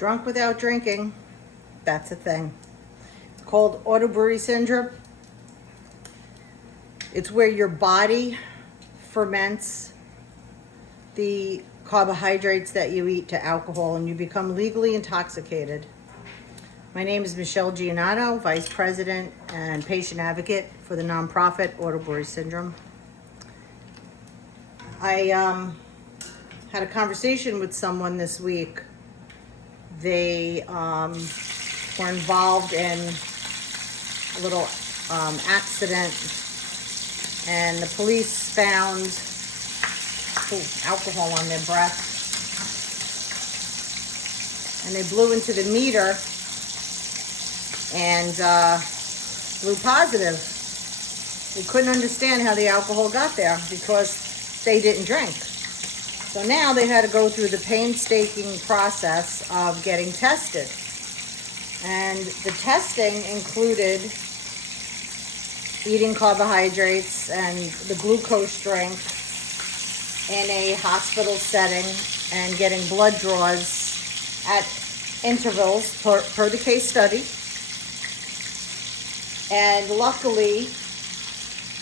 Drunk without drinking, that's a thing. It's called Brewery syndrome. It's where your body ferments the carbohydrates that you eat to alcohol and you become legally intoxicated. My name is Michelle Giannato, Vice President and Patient Advocate for the nonprofit Brewery syndrome. I had a conversation with someone this week. They were involved in a little accident, and the police found alcohol on their breath, and they blew into the meter and blew positive. They couldn't understand how the alcohol got there because they didn't drink. So now they had to go through the painstaking process of getting tested. And the testing included eating carbohydrates and the glucose drink in a hospital setting and getting blood draws at intervals per the case study. And luckily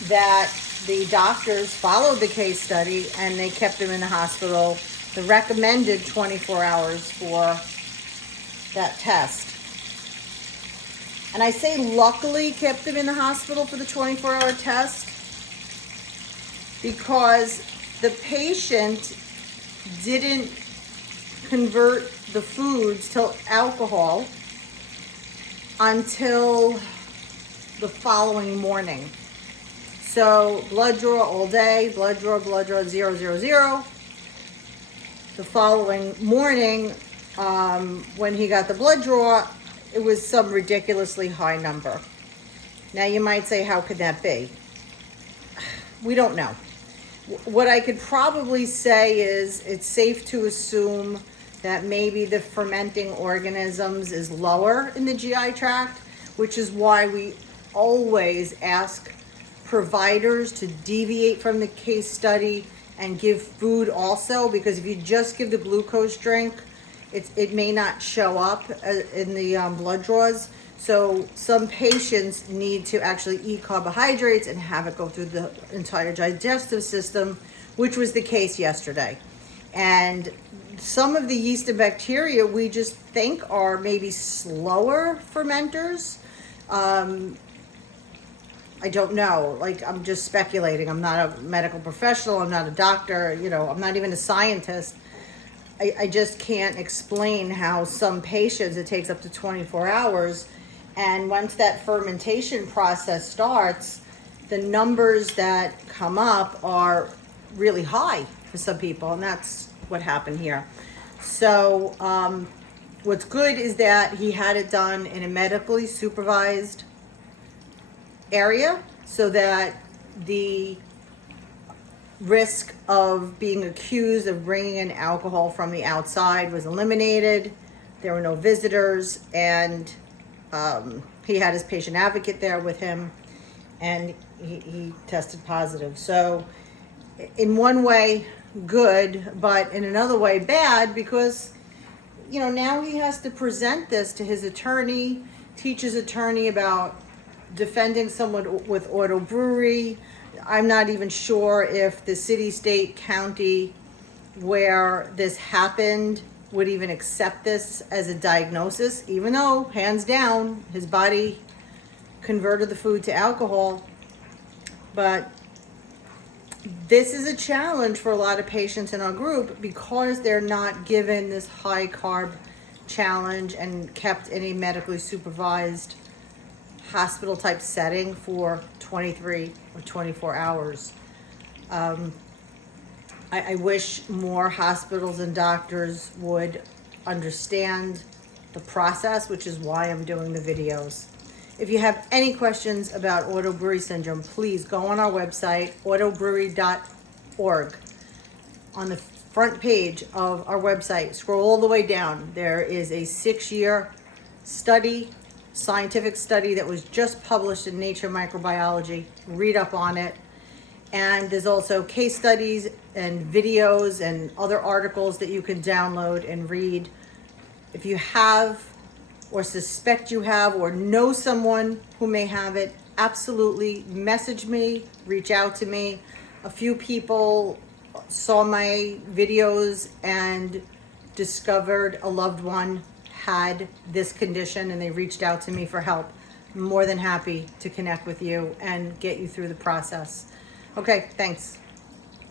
that the doctors followed the case study and they kept him in the hospital the recommended 24 hours for that test. And I say luckily kept him in the hospital for the 24-hour test because the patient didn't convert the foods to alcohol until the following morning. So blood draw all day, blood draw, 0, 0, 0. The following morning, when he got the blood draw, it was some ridiculously high number. Now you might say, how could that be? We don't know. What I could probably say is it's safe to assume that maybe the fermenting organisms is lower in the GI tract, which is why we always ask providers to deviate from the case study and give food also, because if you just give the glucose drink, it may not show up in the blood draws. So some patients need to actually eat carbohydrates and have it go through the entire digestive system, which was the case yesterday. And some of the yeast and bacteria we just think are maybe slower fermenters. I don't know, like I'm just speculating. I'm not a medical professional, I'm not a doctor, I'm not even a scientist. I just can't explain how some patients, it takes up to 24 hours. And once that fermentation process starts, the numbers that come up are really high for some people. And that's what happened here. So what's good is that he had it done in a medically supervised area so that the risk of being accused of bringing in alcohol from the outside was eliminated. There were no visitors, and he had his patient advocate there with him, and he tested positive. So in one way good, but in another way bad, because now he has to present this to his attorney, teach his attorney about defending someone with Brewery. I'm not even sure if the city, state, county where this happened would even accept this as a diagnosis, even though, hands down, his body converted the food to alcohol. But this is a challenge for a lot of patients in our group because they're not given this high carb challenge and kept in a medically supervised hospital type setting for 23 or 24 hours. I wish more hospitals and doctors would understand the process, which is why I'm doing the videos. If you have any questions about Brewery syndrome, please go on our website, autobrewery.org. On the front page of our website, scroll all the way down. There is a 6-year study, scientific study that was just published in Nature Microbiology. Read up on it. And there's also case studies and videos and other articles that you can download and read If you have or suspect you have or know someone who may have it, absolutely message me, reach out to me. A few people saw my videos and discovered a loved one had this condition and they reached out to me for help. I'm more than happy to connect with you and get you through the process. Okay, thanks.